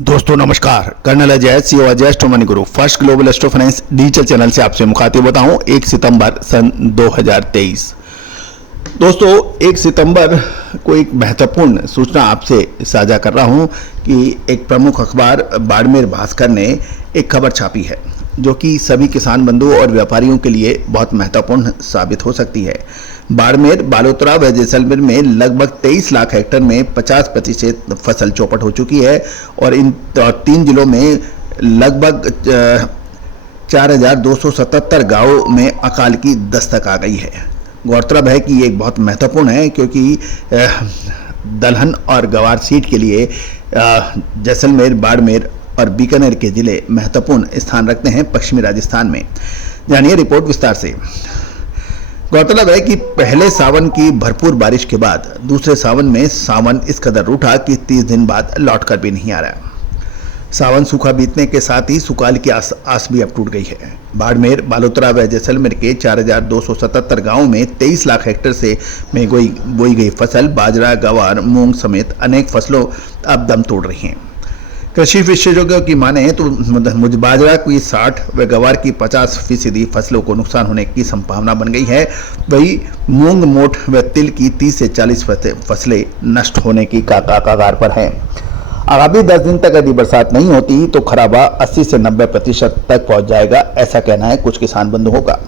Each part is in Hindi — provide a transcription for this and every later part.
दोस्तों नमस्कार, colonel Ajay CO Ajay astro money guru first global astro finance digital channel से आपसे मुखातिब होता हूं। 1 सितंबर सन 2023। दोस्तों 1 सितंबर को एक महत्वपूर्ण सूचना आपसे साझा कर रहा हूं कि एक प्रमुख अखबार बाड़मेर भास्कर ने एक खबर छापी है जो कि सभी किसान बंधुओं और व्यापारियों के लिए बहुत महत्वपूर्ण साबित हो सकती है। बाड़मेर, बालोतरा व जैसलमेर में लगभग 23 लाख हेक्टेयर में 50% फसल चौपट हो चुकी है और इन 3 जिलों में लगभग 4,277 गांवों में अकाल की दस्तक आ गई है। गौरतलब है कि ये एक बहुत महत्वपूर्ण है क्योंकि दलहन और गवार सीड के लिए जैसलमेर, बाड़मेर और बीकानेर के जिले महत्वपूर्ण स्थान रखते हैं पश्चिमी राजस्थान में। जानिए रिपोर्ट विस्तार से। गौरतलब है कि पहले सावन की भरपूर बारिश के बाद दूसरे सावन में सावन इस कदर रूठा कि 30 दिन बाद लौटकर भी नहीं आ रहा। सावन सूखा बीतने के साथ ही सुकाल की आस भी अब टूट गई है। बाड़मेर, बालोतरा व जैसलमेर के 4,277 गांवों में 23 लाख हेक्टेयर से में बोई गई फसल बाजरा, गवार, मूंग समेत अनेक फसलों अब दम तोड़ रही हैं। कृषि विशेषज्ञों की माने तो बाजरा की 60 व गवार की 50% फसलों को नुकसान होने की संभावना बन गई है। वही मूंग, मोठ व तिल की 30 से 40 फसलें नष्ट होने की कगार पर हैं। आगामी 10 दिन तक यदि बरसात नहीं होती तो खराबा 80 से 90% तक पहुंच जाएगा, ऐसा कहना है कुछ किसान बंधुओं का।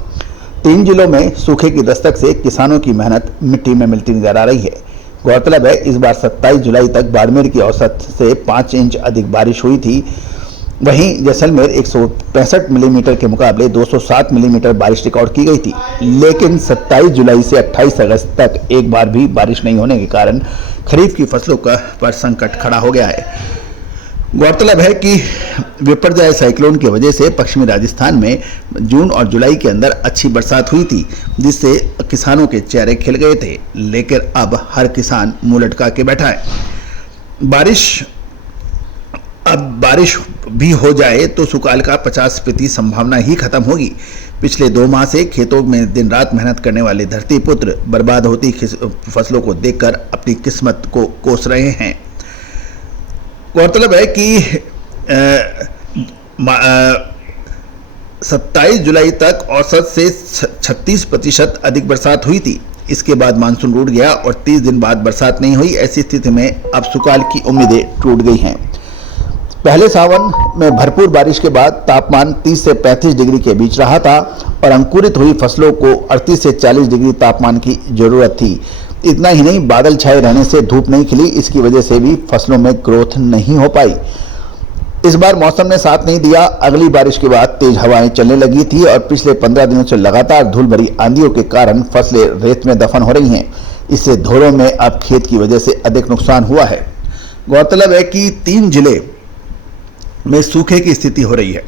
3 जिलों में सूखे की दस्तक से किसानों की मेहनत मिट्टी में मिलती नजर आ रही है। गौरतलब है इस बार 27 जुलाई तक बाड़मेर की औसत से 5 इंच अधिक बारिश हुई थी। वहीं जैसलमेर 165 मिलीमीटर के मुकाबले 207 मिलीमीटर बारिश रिकॉर्ड की गई थी। लेकिन 27 जुलाई से 28 अगस्त तक एक बार भी बारिश नहीं होने के कारण खरीफ की फसलों पर संकट खड़ा हो गया है। गौरतलब है कि विपर्जय साइक्लोन की वजह से पश्चिमी राजस्थान में जून और जुलाई के अंदर अच्छी बरसात हुई थी जिससे किसानों के चेहरे खिल गए थे। लेकिन अब हर किसान मुंह लटका के बैठा है। बारिश भी हो जाए तो सुकाल का 50% संभावना ही खत्म होगी। पिछले 2 माह से खेतों में दिन रात मेहनत करने वाले धरती पुत्र बर्बाद होती फसलों को देखकर अपनी किस्मत को कोस रहे हैं। गौरतलब है कि 27 जुलाई तक औसत से 36% अधिक बरसात हुई थी। इसके बाद मानसून रूठ गया और 30 दिन बाद बरसात नहीं हुई। ऐसी स्थिति में अब सुकाल की उम्मीदें टूट गई हैं। पहले सावन में भरपूर बारिश के बाद तापमान 30 से 35 डिग्री के बीच रहा था और अंकुरित हुई फसलों को 38 से 40 डिग्री तापमान की जरूरत थी। इतना ही नहीं, बादल छाए रहने से धूप नहीं खिली, इसकी वजह से भी फसलों में ग्रोथ नहीं हो पाई। इस बार मौसम ने साथ नहीं दिया। अगली बारिश के बाद तेज हवाएं चलने लगी थी और पिछले 15 दिनों से लगातार धूल भरी आंधियों के कारण फसलें रेत में दफन हो रही हैं। इससे धोरों में अब खेत की वजह से अधिक नुकसान हुआ है। गौरतलब है कि 3 जिले में सूखे की स्थिति हो रही है।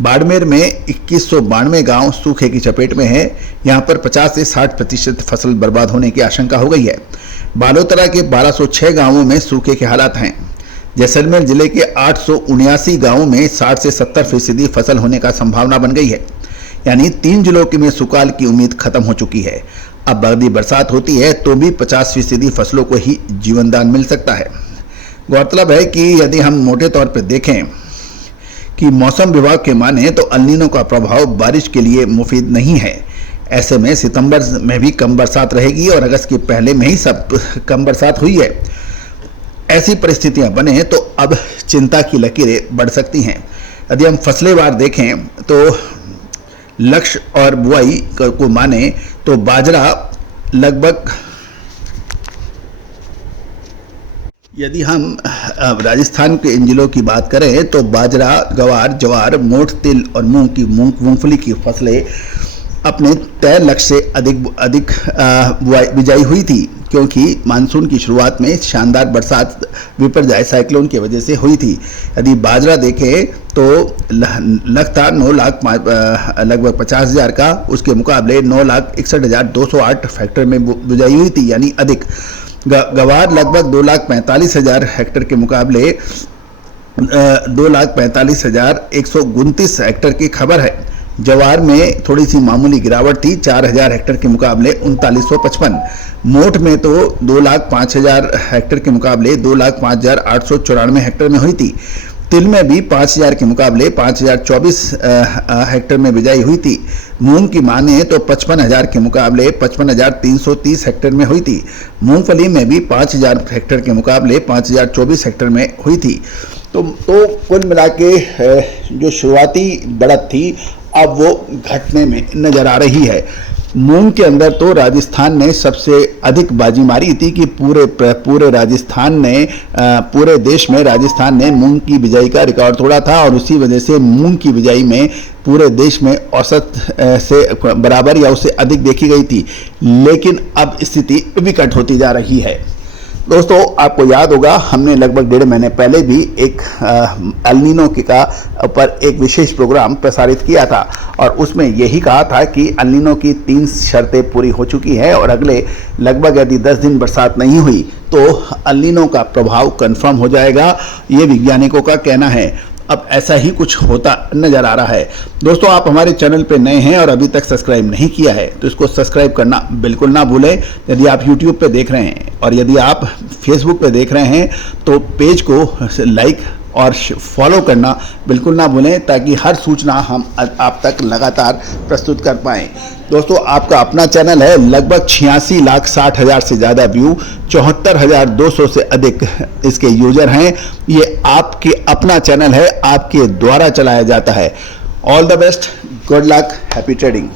बाड़मेर में 2192 गांव सूखे की चपेट में है। यहां पर 50 से 60% फसल बर्बाद होने की आशंका हो गई है। बालोतरा के 1206 गांवों में सूखे के हालात हैं। जैसलमेर जिले के 879 गांवों में 60 से 70% फसल होने का संभावना बन गई है। यानी 3 जिलों के में सुकाल की उम्मीद खत्म हो चुकी है। अब यदि बरसात होती है तो भी 50% फसलों को ही जीवनदान मिल सकता है। गौरतलब है कि यदि हम मोटे तौर पर देखें कि मौसम विभाग के माने तो अल नीनो का प्रभाव बारिश के लिए मुफीद नहीं है। ऐसे में सितंबर में भी कम बरसात रहेगी और अगस्त के पहले में ही सब कम बरसात हुई है। ऐसी परिस्थितियां बने तो अब चिंता की लकीरें बढ़ सकती हैं। यदि हम फसलेवार देखें तो लक्ष्य और बुआई को माने तो बाजरा लगभग, यदि हम राजस्थान के इन जिलों की बात करें तो बाजरा, गवार, ज्वार, मोठ, तिल और मूंगफली की फसलें अपने तय लक्ष्य से अधिक बिजाई हुई थी क्योंकि मानसून की शुरुआत में शानदार बरसात विपर्जय साइक्लोन की वजह से हुई थी। यदि बाजरा देखें तो लगता 9 लाख लगभग 50,000 का, उसके मुकाबले 9,61,208 हेक्टेयर में बिजाई हुई थी, यानी अधिक। गवार लगभग 2,45,000 हेक्टेयर के मुकाबले 2,45,129 हेक्टेयर की खबर है। जवार में थोड़ी सी मामूली गिरावट थी, 4,000 हेक्टेयर के मुकाबले 3955। मोठ में तो 2,05,000 हेक्टेयर के मुकाबले 2,05,894 हेक्टेयर में हुई थी। तिल में भी 5000 के मुकाबले 5024 हेक्टेयर में बिजाई हुई थी। मूंग की माने तो 55,000 के मुकाबले 55,330 हेक्टेयर में हुई थी। मूंगफली में भी 5000 हेक्टेयर के मुकाबले 5024 हेक्टेयर में हुई थी। तो कुल मिला के जो शुरुआती बढ़त थी अब वो घटने में नजर आ रही है। मूंग के अंदर तो राजस्थान ने सबसे अधिक बाजी मारी थी कि पूरे राजस्थान ने पूरे देश में राजस्थान ने मूंग की बिजाई का रिकॉर्ड तोड़ा था और उसी वजह से मूंग की बिजाई में पूरे देश में औसत से बराबर या उससे अधिक देखी गई थी। लेकिन अब स्थिति विकट होती जा रही है। दोस्तों, आपको याद होगा हमने लगभग 1.5 महीने पहले भी एक एल नीनो का ऊपर एक विशेष प्रोग्राम प्रसारित किया था और उसमें यही कहा था कि एल नीनो की 3 शर्तें पूरी हो चुकी हैं और अगले लगभग यदि 10 दिन बरसात नहीं हुई तो एल नीनो का प्रभाव कंफर्म हो जाएगा, ये वैज्ञानिकों का कहना है। अब ऐसा ही कुछ होता नजर आ रहा है। दोस्तों, आप हमारे चैनल पे नए हैं और अभी तक सब्सक्राइब नहीं किया है तो इसको सब्सक्राइब करना बिल्कुल ना भूलें। यदि आप YouTube पे देख रहे हैं और यदि आप Facebook पे देख रहे हैं तो पेज को लाइक और फॉलो करना बिल्कुल ना भूलें ताकि हर सूचना हम आप तक लगातार प्रस्तुत कर पाएँ। दोस्तों, आपका अपना चैनल है, लगभग 86,60,000 से ज़्यादा व्यू, 74,200 से अधिक इसके यूजर हैं। ये आपके अपना चैनल है, आपके द्वारा चलाया जाता है। All the best, good luck, happy trading.